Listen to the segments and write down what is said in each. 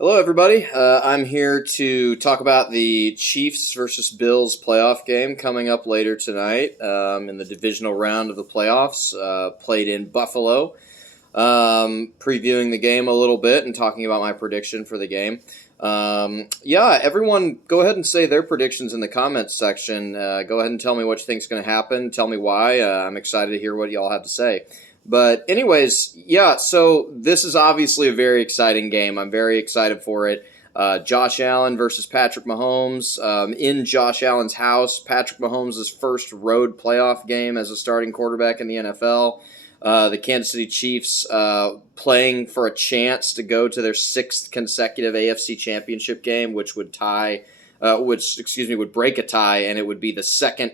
Hello, everybody. I'm here to talk about the Chiefs versus Bills playoff game coming up later tonight in the divisional round of the playoffs, played in Buffalo. Previewing the game a little bit and talking about my prediction for the game. Everyone go ahead and say their predictions in the comments section. Go ahead and tell me what you think is going to happen. Tell me why. I'm excited to hear what y'all have to say. But anyways, so this is obviously a very exciting game. I'm very excited for it. Josh Allen versus Patrick Mahomes in Josh Allen's house. Patrick Mahomes' first road playoff game as a starting quarterback in the NFL. The Kansas City Chiefs playing for a chance to go to their sixth consecutive AFC Championship game, which would would break a tie, and it would be the second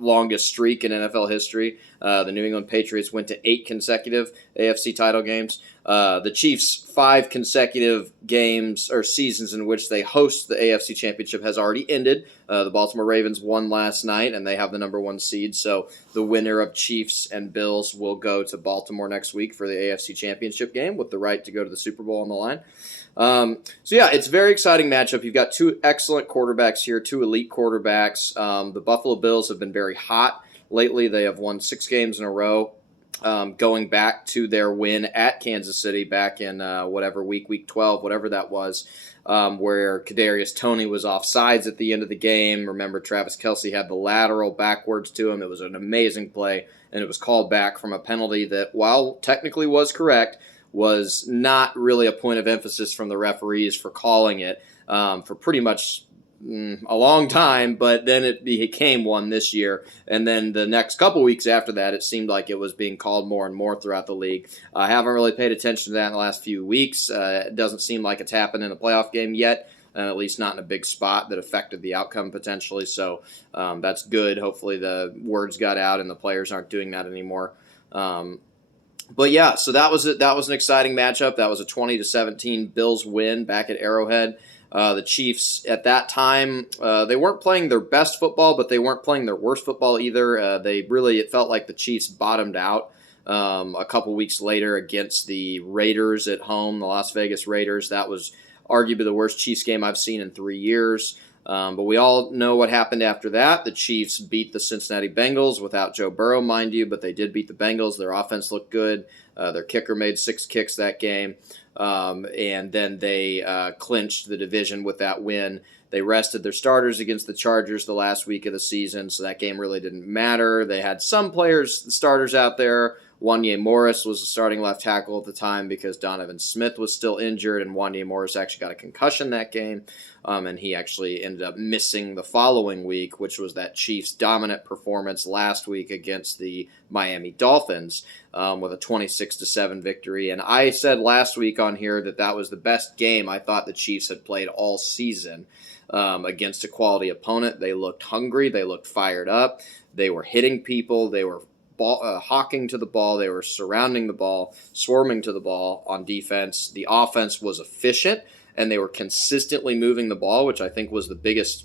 longest streak in NFL history. The New England Patriots went to 8 consecutive AFC title games. The Chiefs' 5 consecutive games or seasons in which they host the AFC Championship has already ended. The Baltimore Ravens won last night, and they have the number 1 seed. So the winner of Chiefs and Bills will go to Baltimore next week for the AFC Championship game with the right to go to the Super Bowl on the line. It's a very exciting matchup. You've got 2 excellent quarterbacks here, 2 elite quarterbacks. The Buffalo Bills have been very hot lately. They have won 6 games in a row, going back to their win at Kansas City back in week 12, whatever that was, where Kadarius Toney was offsides at the end of the game. Remember, Travis Kelce had the lateral backwards to him. It was an amazing play, and it was called back from a penalty that, while technically was correct, was not really a point of emphasis from the referees for calling it for pretty much a long time, but then it became one this year. And then the next couple weeks after that, it seemed like it was being called more and more throughout the league. I haven't really paid attention to that in the last few weeks. It doesn't seem like it's happened in a playoff game yet, at least not in a big spot that affected the outcome potentially. So that's good. Hopefully the words got out and the players aren't doing that anymore. So that was it. That was an exciting matchup. That was a 20-17 Bills win back at Arrowhead. The Chiefs at that time, they weren't playing their best football, but they weren't playing their worst football either. It felt like the Chiefs bottomed out a couple weeks later against the Raiders at home, the Las Vegas Raiders. That was arguably the worst Chiefs game I've seen in 3 years. But we all know what happened after that. The Chiefs beat the Cincinnati Bengals without Joe Burrow, mind you, but they did beat the Bengals. Their offense looked good. Their kicker made 6 kicks that game. And then they clinched the division with that win. They rested their starters against the Chargers the last week of the season, so that game really didn't matter. They had some players, the starters out there. Wanya Morris was the starting left tackle at the time because Donovan Smith was still injured, and Wanya Morris actually got a concussion that game, and he actually ended up missing the following week, which was that Chiefs' dominant performance last week against the Miami Dolphins with a 26-7 victory. And I said last week on here that was the best game I thought the Chiefs had played all season against a quality opponent. They looked hungry. They looked fired up. They were hitting people. They were hawking to the ball. They were surrounding the ball, swarming to the ball on defense. The offense was efficient, and they were consistently moving the ball, which I think was the biggest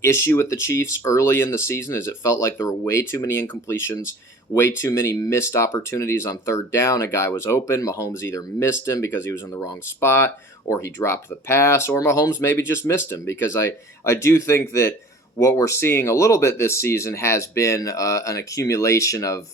issue with the Chiefs early in the season, is it felt like there were way too many incompletions, way too many missed opportunities on third down. A guy was open. Mahomes either missed him because he was in the wrong spot, or he dropped the pass, or Mahomes maybe just missed him, because I do think that what we're seeing a little bit this season has been an accumulation of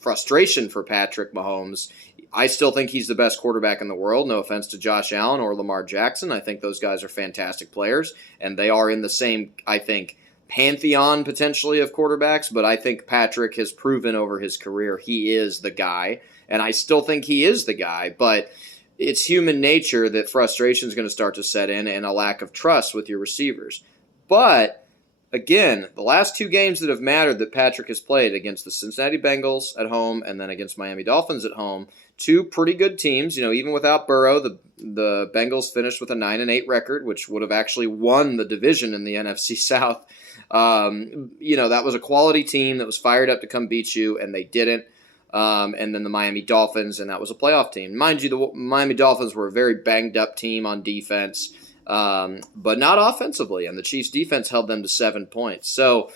frustration for Patrick Mahomes. I still think he's the best quarterback in the world. No offense to Josh Allen or Lamar Jackson. I think those guys are fantastic players, and they are in the same, I think, pantheon potentially of quarterbacks, but I think Patrick has proven over his career he is the guy, and I still think he is the guy, but it's human nature that frustration is going to start to set in and a lack of trust with your receivers. But, again, the last 2 games that have mattered that Patrick has played, against the Cincinnati Bengals at home and then against Miami Dolphins at home, 2 pretty good teams. Even without Burrow, the Bengals finished with a 9-8 record, which would have actually won the division in the NFC South. That was a quality team that was fired up to come beat you, and they didn't. And then the Miami Dolphins, and that was a playoff team. Mind you, the Miami Dolphins were a very banged-up team on defense, but not offensively, and the Chiefs' defense held them to 7 points. So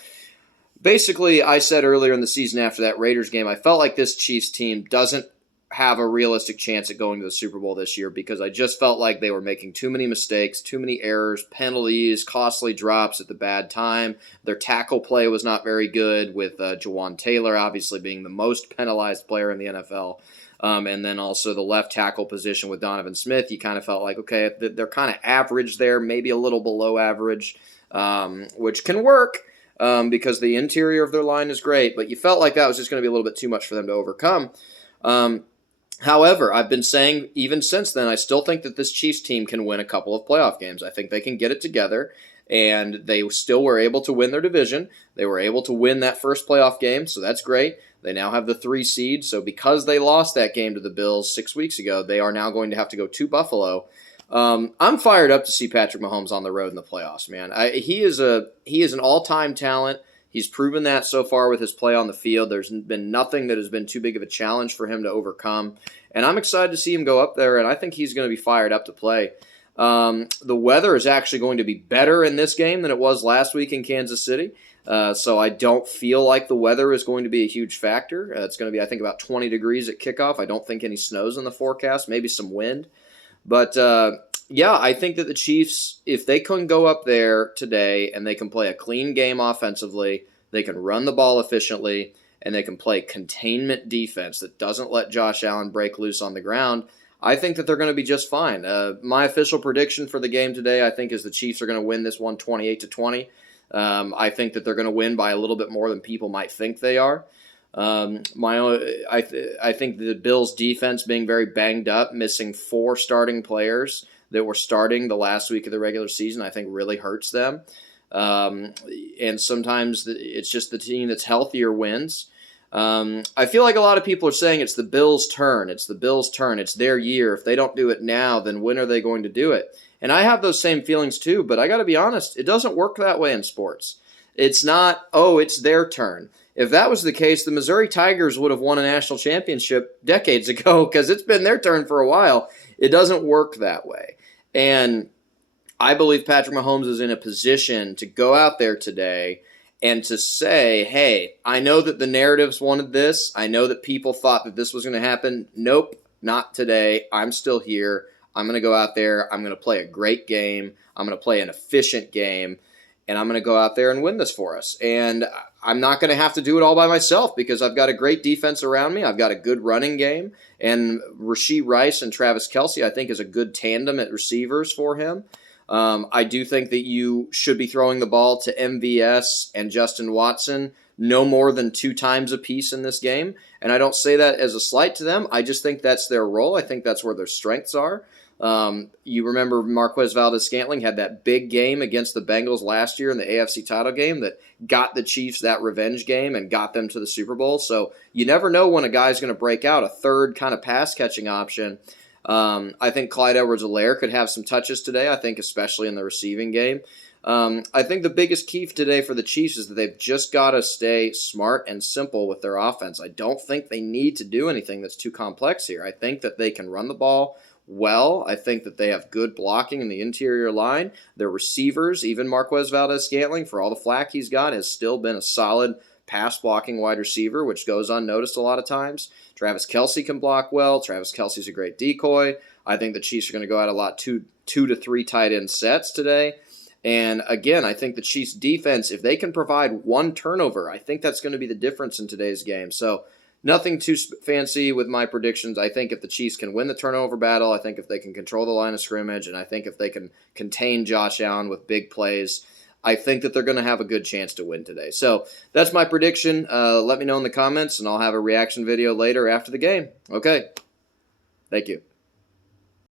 basically, I said earlier in the season after that Raiders game, I felt like this Chiefs team doesn't have a realistic chance at going to the Super Bowl this year because I just felt like they were making too many mistakes, too many errors, penalties, costly drops at the bad time. Their tackle play was not very good, with Jawan Taylor obviously being the most penalized player in the NFL. And then also the left tackle position with Donovan Smith, you kind of felt like, okay, they're kind of average there, maybe a little below average, which can work because the interior of their line is great, but you felt like that was just going to be a little bit too much for them to overcome. However, I've been saying even since then, I still think that this Chiefs team can win a couple of playoff games. I think they can get it together, and they still were able to win their division. They were able to win that first playoff game, so that's great. They now have the 3 seed, so because they lost that game to the Bills 6 weeks ago, they are now going to have to go to Buffalo. I'm fired up to see Patrick Mahomes on the road in the playoffs, man. He is an all-time talent. He's proven that so far with his play on the field. There's been nothing that has been too big of a challenge for him to overcome. And I'm excited to see him go up there, and I think he's going to be fired up to play. The weather is actually going to be better in this game than it was last week in Kansas City. So I don't feel like the weather is going to be a huge factor. It's going to be, I think, about 20 degrees at kickoff. I don't think any snows in the forecast, maybe some wind. But, yeah, I think that the Chiefs, if they can go up there today and they can play a clean game offensively, they can run the ball efficiently, and they can play containment defense that doesn't let Josh Allen break loose on the ground, I think that they're going to be just fine. My official prediction for the game today, I think, is the Chiefs are going to win this one 28-20. I think that they're going to win by a little bit more than people might think they are. I think the Bills' defense being very banged up, missing 4 starting players that were starting the last week of the regular season, I think really hurts them. And sometimes it's just the team that's healthier wins. I feel like a lot of people are saying it's the Bills' turn. It's the Bills' turn. It's their year. If they don't do it now, then when are they going to do it? And I have those same feelings too, but I got to be honest, it doesn't work that way in sports. It's not, oh, it's their turn. If that was the case, the Missouri Tigers would have won a national championship decades ago because it's been their turn for a while. It doesn't work that way. And I believe Patrick Mahomes is in a position to go out there today and to say, hey, I know that the narratives wanted this. I know that people thought that this was going to happen. Nope, not today. I'm still here. I'm going to go out there. I'm going to play a great game. I'm going to play an efficient game. And I'm going to go out there and win this for us. And I'm not going to have to do it all by myself because I've got a great defense around me. I've got a good running game. And Rashee Rice and Travis Kelce, I think, is a good tandem at receivers for him. I do think that you should be throwing the ball to MVS and Justin Watson no more than 2 times a piece in this game. And I don't say that as a slight to them. I just think that's their role. I think that's where their strengths are. You remember Marquez Valdes-Scantling had that big game against the Bengals last year in the AFC title game that got the Chiefs that revenge game and got them to the Super Bowl. So you never know when a guy's going to break out a third kind of pass-catching option. I think Clyde Edwards-Helaire could have some touches today, I think especially in the receiving game. I think the biggest key today for the Chiefs is that they've just got to stay smart and simple with their offense. I don't think they need to do anything that's too complex here. I think that they can run the ball well. I think that they have good blocking in the interior line. Their receivers, even Marquez Valdes-Scantling, for all the flack he's got, has still been a solid pass-blocking wide receiver, which goes unnoticed a lot of times. Travis Kelce can block well. Travis Kelce's a great decoy. I think the Chiefs are going to go out a lot 2 to 3 tight end sets today. And again, I think the Chiefs' defense, if they can provide 1 turnover, I think that's going to be the difference in today's game. So nothing too fancy with my predictions. I think if the Chiefs can win the turnover battle, I think if they can control the line of scrimmage, and I think if they can contain Josh Allen with big plays, I think that they're going to have a good chance to win today. So that's my prediction. Let me know in the comments, and I'll have a reaction video later after the game. Okay. Thank you.